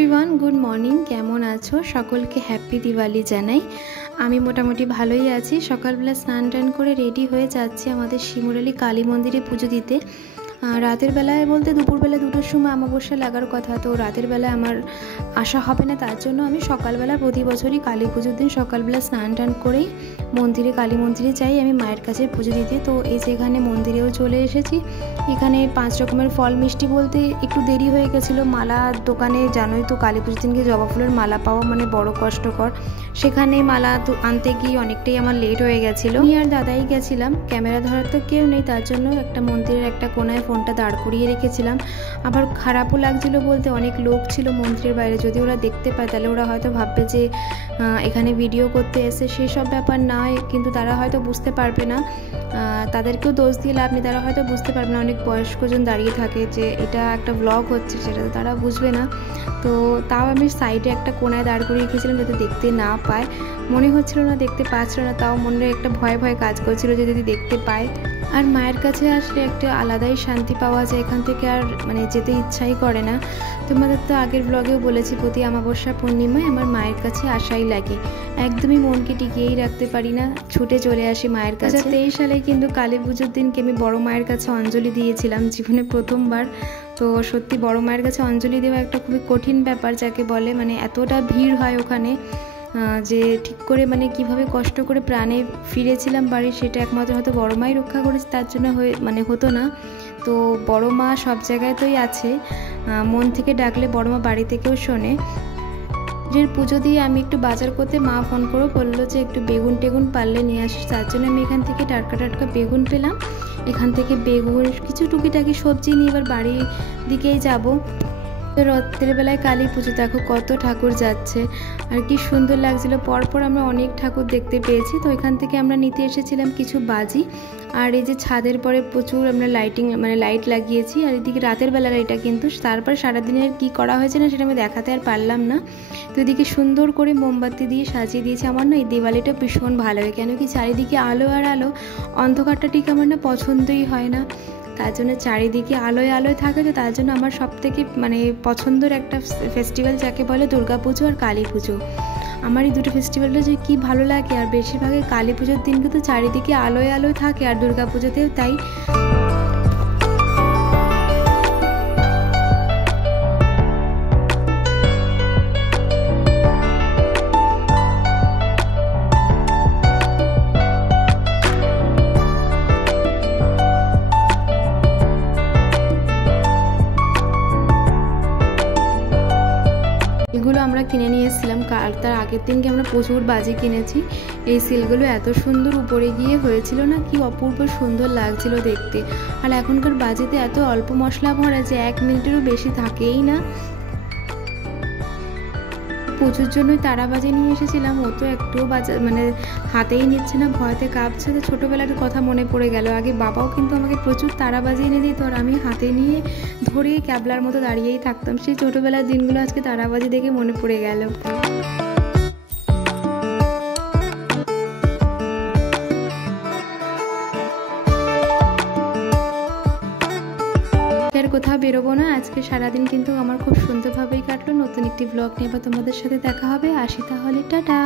Everyone, good morning. কেমন আছো? সকলকে হ্যাপি দিওয়ালি জানাই। আমি মোটামুটি ভালোই আছি। সকালবেলা স্নান টান করে রেডি হয়ে যাচ্ছি আমাদের শিমুরালী কালী মন্দিরে পুজো দিতে। রাতের বেলায় বলতে দুপুরবেলা 2টোর সময় অমাবস্যা লাগার কথা, তো রাতের বেলায় আমার আসা হবে না, তার জন্য আমি সকালবেলা প্রতি বছরই কালী পুজোর দিন সকালবেলা স্নান টান করেই মন্দিরে, কালী মন্দিরে যাই আমি মায়ের কাছে পুজো দিতে। তো এই যে এখানে মন্দিরেও চলে এসেছি। এখানে 5 রকমের ফল মিষ্টি বলতে একটু দেরি হয়ে গেছিলো। মালা দোকানে জানোই তো কালী পুজোর দিনকে জবা ফুলের মালা পাওয়া মানে বড় কষ্টকর। সেখানে মালা আনতে গিয়ে অনেকটাই আমার লেট হয়ে গেছিলো। আমি আর দাদাই গেছিলাম, ক্যামেরা ধরার তো কেউ নেই, তার জন্য একটা মন্দিরের একটা কোনায় ফোনটা দাঁড় করিয়ে রেখেছিলাম। আবার খারাপও লাগছিলো বলতে, অনেক লোক ছিল মন্দিরের বাইরে, যদি ওরা দেখতে পায় তাহলে ওরা হয়তো ভাববে যে এখানে ভিডিও করতে এসে, সেসব ব্যাপার নয়, কিন্তু তারা হয়তো বুঝতে পারবে না। তাদেরকেও দোষ দিয়ে লাভ নেই, তারা হয়তো বুঝতে পারবে না, অনেক বয়স্কজন দাঁড়িয়ে থাকে যে এটা একটা ব্লগ হচ্ছে, সেটা তো তারা বুঝবে না। তো তাও আমি সাইডে একটা কোনায় দাঁড় করিয়ে রেখেছিলাম যাতে দেখতে না পায়। মনে হচ্ছিল না দেখতে পাচ্ছিল না, তাও মনে একটা ভয় ভয় কাজ করছিল যে যদি দেখতে পায়। আর মায়ের কাছে আসলে একটা আলাদাই শান্তি পাওয়া যায়, এখান থেকে আর মানে যেতে ইচ্ছাই করে না। তোমাদের তো আগের ব্লগেও বলেছি, প্রতি অমাবস্যা পূর্ণিমায় আমার মায়ের কাছে আসাই লাগে, একদমই মনকে টিকিয়েই রাখতে পারি না, ছুটে চলে আসি মায়ের কাছে। 2023 সালে কিন্তু কালী পুজোর দিনকে আমি বড় মায়ের কাছে অঞ্জলি দিয়েছিলাম, জীবনে প্রথমবার। তো সত্যি বড় মায়ের কাছে অঞ্জলি দেওয়া একটা খুবই কঠিন ব্যাপার যাকে বলে, মানে এতটা ভিড় হয় ওখানে যে ঠিক করে মানে কিভাবে কষ্ট করে প্রাণে ফিরেছিলাম বাড়ি, সেটা একমাত্র হয়তো বড় মাই রক্ষা করেছে, তার জন্য হতো না। তো বড় মা সব জায়গায় তোই আছে, মন থেকে ডাকলে বড় মা বাড়ি থেকেও শোনে। পুজো দিয়ে আমি একটু বাজার করতে, মা ফোন করে বললো যে একটু বেগুন টেগুন পারলে নিয়ে আসিস, তার জন্য আমি এখান থেকে টাটকা টাটকা বেগুন পেলাম। এখান থেকে বেগুন, কিছু টুকিটাকি সবজি নিয়ে এবার বাড়ির দিকেই যাবো। রাত্রের বেলায় কালী পুজো, দেখো কত ঠাকুর যাচ্ছে আর কি সুন্দর লাগছিল। পরপর আমরা অনেক ঠাকুর দেখতে পেয়েছি। তো এখান থেকে আমরা নিতে এসেছিলাম কিছু বাজি, আর এই যে ছাদের পরে প্রচুর আমরা লাইট লাগিয়েছি। আর এদিকে রাতের বেলার এটা কিন্তু, তারপর সারাদিনের কি করা হয়েছে না সেটা আমি দেখাতে আর পারলাম না। তো এদিকে সুন্দর করে মোমবাতি দিয়ে সাজিয়ে দিয়েছি। আমার না এই দিওয়ালিটা ভীষণ ভালো হয়, কেন কি চারিদিকে আলো আর আলো, অন্ধকারটা ঠিক আমার না পছন্দই হয় না, তার জন্য চারিদিকে আলোয় আলোয় থাকে। তো তার জন্য আমার সবথেকে মানে পছন্দের একটা ফেস্টিভ্যাল যাকে বলে দুর্গাপুজো আর কালী পুজো। আমার এই দুটো ফেস্টিভ্যালটা যে কী ভালো লাগে। আর বেশিরভাগই কালী পুজোর দিন কিন্তু চারিদিকে আলোয় আলোয় থাকে, আর দুর্গাপুজোতেও তাই। এগুলো আমরা কিনে নিয়ে এসেছিলাম, তার আগের দিনকে আমরা প্রচুর বাজি কিনেছি। এই সিলগুলো এত সুন্দর উপরে গিয়ে হয়েছিল না, কি অপূর্ব সুন্দর লাগছিল দেখতে। আর এখনকার বাজিতে এত অল্প মশলা ভরা যে 1 মিনিটেরও বেশি থাকেই না। পুজোর জন্যই তারাবাজি নিয়ে এসেছিলাম, ও তো একটুও হাতেই নিচ্ছে না, ভয়তে কাঁপছে। তো ছোটোবেলার কথা মনে পড়ে গেল, আগে বাবাও কিন্তু আমাকে প্রচুর তারাবাজি এনে দিত, আর আমি হাতে নিয়ে ধরে ক্যাবলার মতো দাঁড়িয়েই থাকতাম। সেই ছোটোবেলার দিনগুলো আজকে তারাবাজি দেখে মনে পড়ে গেল। কোথাও বেরোবো না আজকে, সারাদিন কিন্তু আমার খুব সুন্দরভাবেই কাটলো। নতুন একটি ব্লগ নিয়ে আবার তোমাদের সাথে দেখা হবে, আসি তাহলে, টাটা।